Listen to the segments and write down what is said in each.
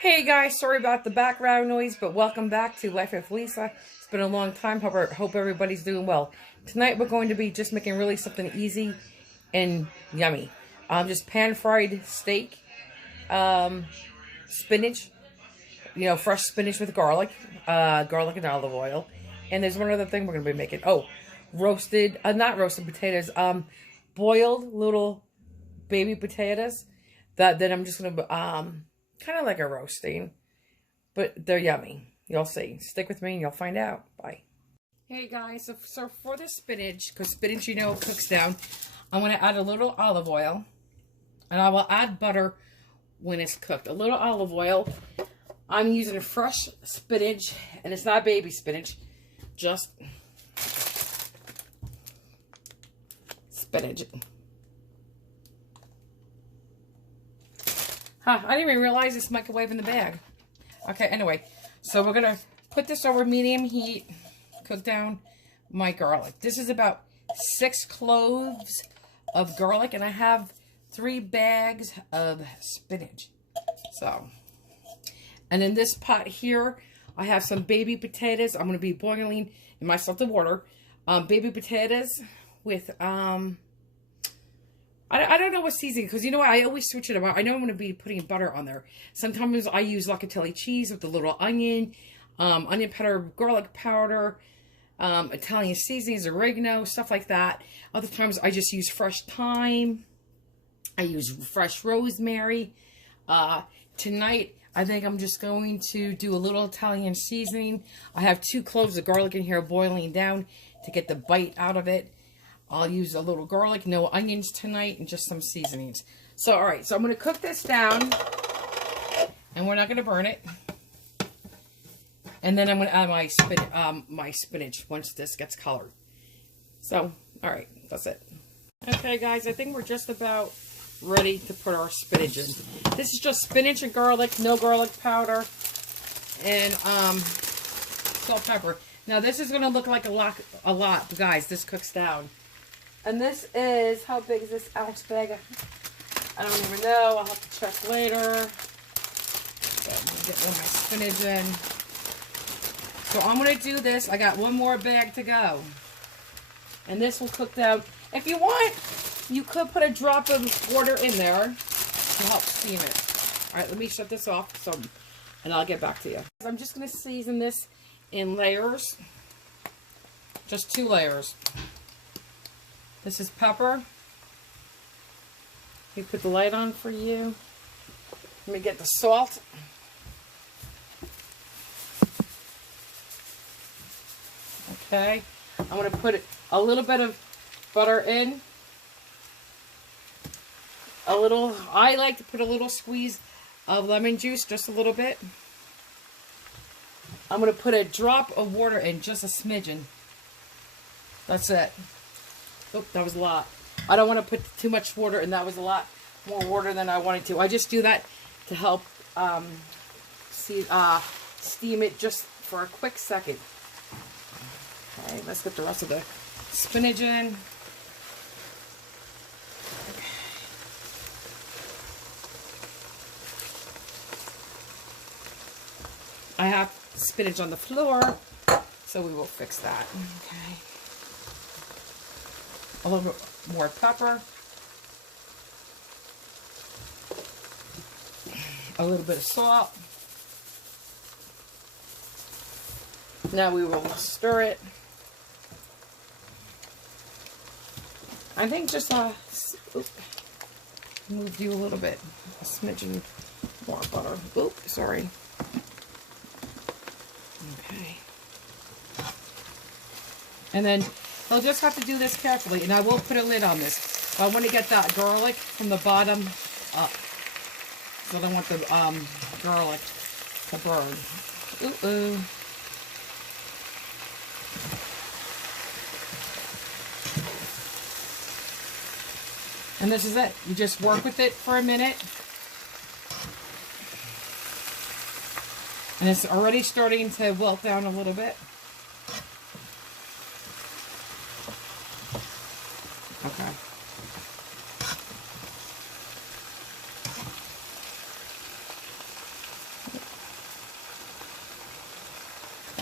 Hey guys, sorry about the background noise, but welcome back to Life with Lisa. It's been a long time. Hope everybody's doing well. Tonight we're going to be just making really something easy and yummy. Just pan-fried steak, spinach, fresh spinach with garlic, garlic and olive oil. And there's one other thing we're going to be making. Oh, not roasted potatoes, boiled little baby potatoes. Then I'm just going to kind of like a roasting, but they're yummy. You'll see. Stick with me and you'll find out. Bye. Hey guys, so for the spinach, because spinach cooks down, I'm going to add a little olive oil, and I will add butter when it's cooked. A little olive oil. I'm using a fresh spinach, and it's not baby spinach, just spinach. I didn't even realize this microwave in the bag. Okay, anyway, so we're going to put this over medium heat, cook down my garlic. This is about 6 cloves of garlic, and I have 3 bags of spinach. So, and in this pot here, I have some baby potatoes. I'm going to be boiling in my salted water. Baby potatoes with, I don't know what seasoning, because you know what, I always switch it about. I know I'm going to be putting butter on there. Sometimes I use locatelli cheese with a little onion, onion powder, garlic powder, Italian seasonings, oregano, stuff like that. Other times I just use fresh thyme. I use fresh rosemary. Tonight, I think I'm just going to do a little Italian seasoning. I have 2 cloves of garlic in here boiling down to get the bite out of it. I'll use a little garlic, no onions tonight, and just some seasonings. So, all right, so I'm going to cook this down, and we're not going to burn it. And then I'm going to add my spinach once this gets colored. So, all right, that's it. Okay, guys, I think we're just about ready to put our spinach in. This is just spinach and garlic, no garlic powder, and salt, pepper. Now, this is going to look like a lot, guys. This cooks down. And this is, how big is this ounce bag? I don't even know. I'll have to check later. So I'm going to get one of my spinach in. So I'm going to do this. I got one more bag to go. And this will cook down. If you want, you could put a drop of water in there to help steam it. All right, let me shut this off and I'll get back to you. I'm just going to season this in layers. Just 2 layers. This is pepper. We put the light on for you. Let me get the salt. Okay. I'm going to put a little bit of butter in. I like to put a little squeeze of lemon juice, just a little bit. I'm going to put a drop of water in, just a smidgen. That's it. Oh, that was a lot. I don't want to put too much water, and that was a lot more water than I wanted to. I just do that to help steam it just for a quick second. Okay, let's put the rest of the spinach in. I have spinach on the floor, so we will fix that. Okay. A little bit more pepper. A little bit of salt. Now we will stir it. I think just move you a little bit. A smidgen more butter. Oop, sorry. Okay. And then I'll just have to do this carefully, and I will put a lid on this. But I want to get that garlic from the bottom up. So I don't want the garlic to burn. Ooh. And this is it. You just work with it for a minute. And it's already starting to wilt down a little bit. Okay.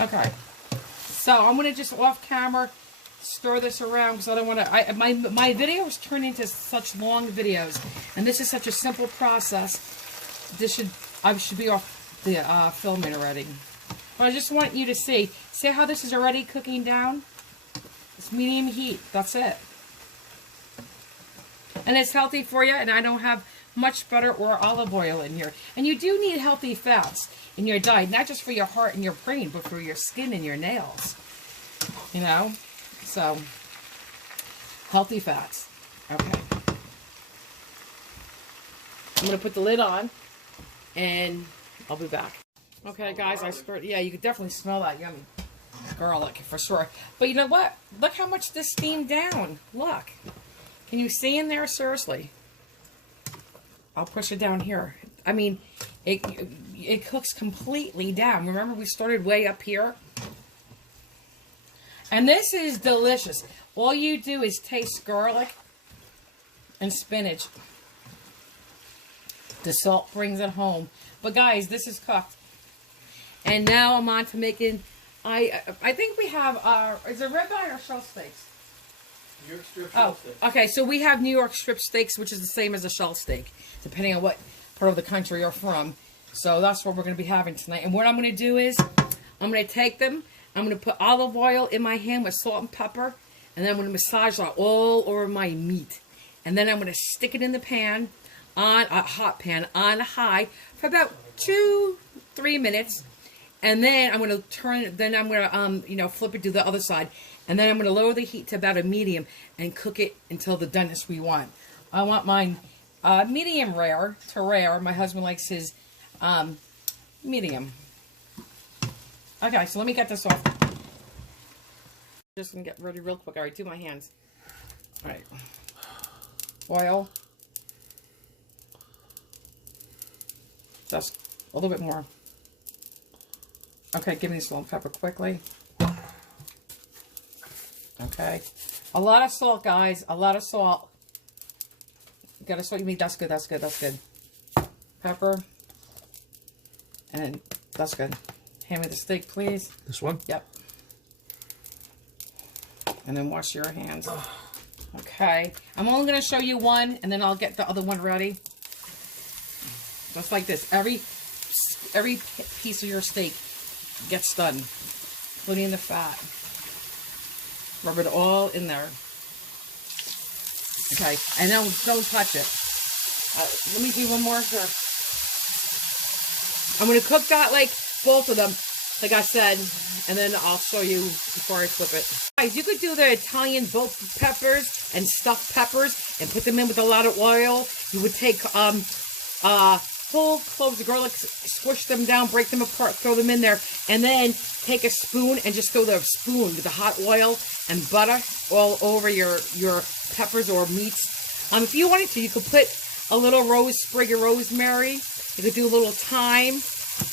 Okay. So I'm going to just off camera stir this around because I don't want to. My videos turn into such long videos, and this is such a simple process. I should be off the filming already. But I just want you to see how this is already cooking down. It's medium heat. That's it. And it's healthy for you, and I don't have much butter or olive oil in here. And you do need healthy fats in your diet, not just for your heart and your brain, but for your skin and your nails. You know? So, healthy fats. Okay. I'm going to put the lid on, and I'll be back. Okay, guys, yeah, you could definitely smell that yummy garlic for sure. But you know what? Look how much this steamed down. Look. Can you see in there? Seriously. I'll push it down here. I mean, it cooks completely down. Remember, we started way up here? And this is delicious. All you do is taste garlic and spinach. The salt brings it home. But guys, this is cooked. And now I'm on to making, I think we have, is it ribeye or shell steaks? New York strip shell steak. Okay, so we have New York strip steaks, which is the same as a shell steak, depending on what part of the country you're from. So that's what we're going to be having tonight. And what I'm going to do is, I'm going to take them, I'm going to put olive oil in my hand with salt and pepper, and then I'm going to massage that all over my meat. And then I'm going to stick it in the pan, on a hot pan, on high, for about 2-3 minutes. And then I'm going to turn it, then I'm going to, flip it to the other side. And then I'm going to lower the heat to about a medium and cook it until the doneness we want. I want mine medium rare to rare. My husband likes his medium. Okay, so let me get this off. Just going to get ready real quick. All right, do my hands. All right. Oil. Just a little bit more. Okay, give me salt and pepper quickly. Okay. A lot of salt, guys. A lot of salt. You got to salt you need. That's good. That's good. That's good. Pepper. And that's good. Hand me the steak, please. This one? Yep. And then wash your hands. Okay. I'm only going to show you one, and then I'll get the other one ready. Just like this. Every piece of your steak gets done, including the fat. Rub it all in there. Okay, and then don't touch it. Let me do one more here. I'm going to cook that like both of them, like I said, and then I'll show you before I flip it. Guys, you could do the Italian bell peppers and stuffed peppers and put them in with a lot of oil. You would take whole cloves of garlic, squish them down, break them apart, throw them in there, and then take a spoon and just throw the spoon with the hot oil and butter all over your peppers or meats. If you wanted to, you could put a little sprig of rosemary. You could do a little thyme.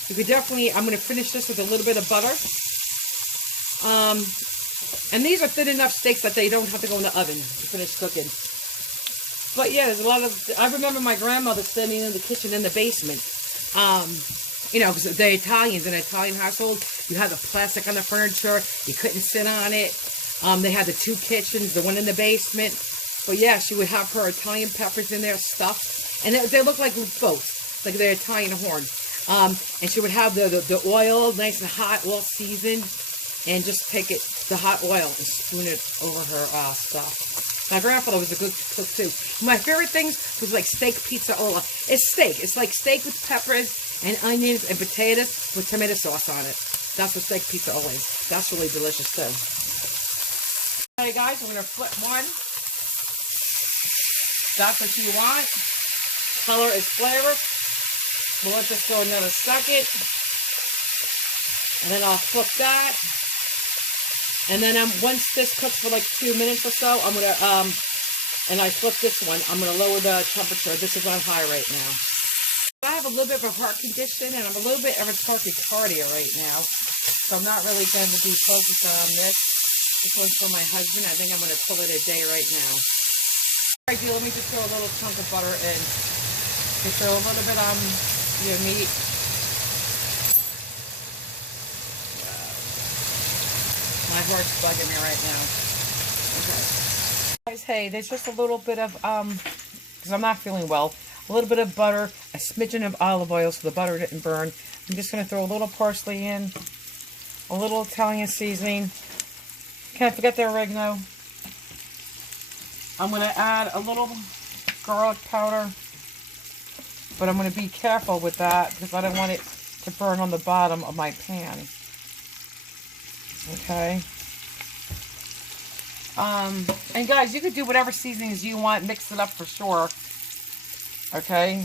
You could definitely, I'm going to finish this with a little bit of butter. And these are thin enough steaks that they don't have to go in the oven to finish cooking. But yeah, there's a lot of, I remember my grandmother standing in the kitchen in the basement. Because they're Italians, in an Italian household, you had the plastic on the furniture, you couldn't sit on it. They had the two kitchens, the one in the basement. But yeah, she would have her Italian peppers in there stuffed. And they look like both, like they're Italian horn. And she would have the oil nice and hot, all seasoned. And just take the hot oil and spoon it over her stuff. My grandfather was a good cook too. My favorite things was like steak pizzaola. It's steak. It's like steak with peppers and onions and potatoes with tomato sauce on it. That's what steak pizzaola is. That's really delicious too. Okay guys, I'm going to flip one. That's what you want. Color is flavor. We'll let this go another second. And then I'll flip that. And then once this cooks for like 2 minutes or so, I'm going to, and I flip this one, I'm going to lower the temperature. This is on high right now. I have a little bit of a heart condition, and I'm a little bit of a tachycardia right now. So I'm not really going to be focused on this. This one's for my husband. I think I'm going to call it a day right now. All right, let me just throw a little chunk of butter in. Just throw a little bit on your meat. heart's bugging me right now. Okay. Guys, hey, there's just a little bit of, because I'm not feeling well, a little bit of butter, a smidgen of olive oil so the butter didn't burn. I'm just going to throw a little parsley in, a little Italian seasoning. Can't forget the oregano. I'm going to add a little garlic powder, but I'm going to be careful with that because I don't want it to burn on the bottom of my pan. Okay. And guys, you could do whatever seasonings you want, mix it up for sure. Okay.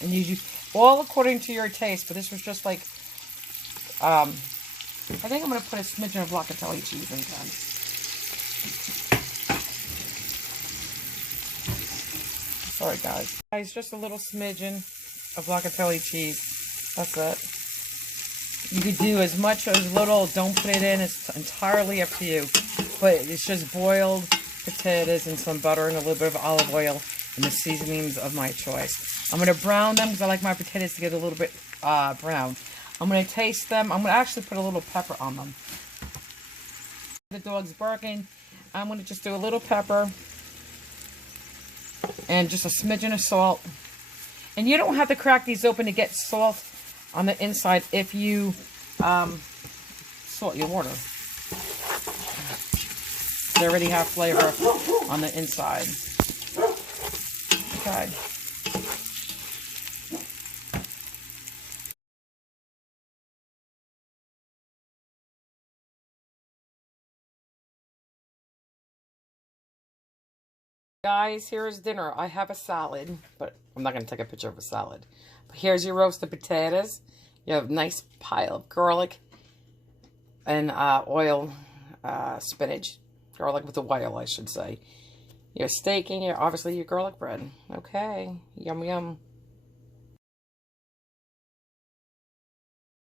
And you all according to your taste, but this was just like, I think I'm going to put a smidgen of locatelli cheese in then. Sorry, guys. Guys, just a little smidgen of locatelli cheese. That's it. You could do as much or as little. Don't put it in. It's entirely up to you. But it's just boiled potatoes and some butter and a little bit of olive oil and the seasonings of my choice. I'm going to brown them because I like my potatoes to get a little bit brown. I'm going to taste them. I'm going to actually put a little pepper on them. The dog's barking. I'm going to just do a little pepper and just a smidgen of salt. And you don't have to crack these open to get salt on the inside if you salt your water. They already have flavor on the inside. Okay. Guys, here's dinner. I have a salad, but I'm not going to take a picture of a salad. But here's your roasted potatoes. You have a nice pile of garlic and oil, spinach. Garlic with the oil, I should say. Your steak and obviously your garlic bread. Okay, yum yum.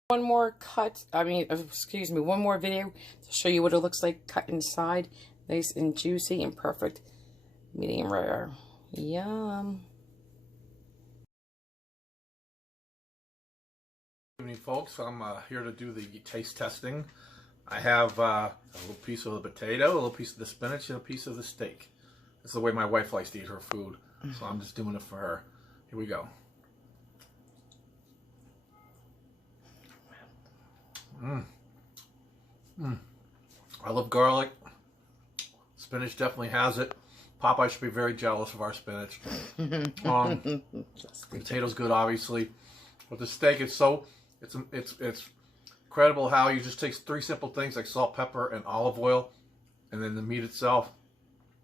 One more one more video to show you what it looks like cut inside. Nice and juicy and perfect. Medium rare. Yum. Good evening, folks. I'm here to do the taste testing. I have a little piece of the potato, a little piece of the spinach, and a piece of the steak. That's the way my wife likes to eat her food, so I'm just doing it for her. Here we go. I love garlic. Spinach definitely has it. Popeye should be very jealous of our spinach. Potatoes good, obviously, but the steak is it's incredible how you just take three simple things like salt, pepper, and olive oil, and then the meat itself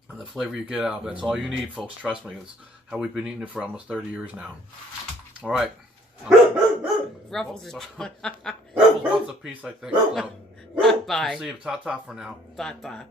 and the flavor you get out of it. That's all you need, folks. Trust me. It's how we've been eating it for almost 30 years now. All right. Ruffles Ruffles wants a piece, I think. So, Bye. see you. Ta-ta for now. Ta-ta.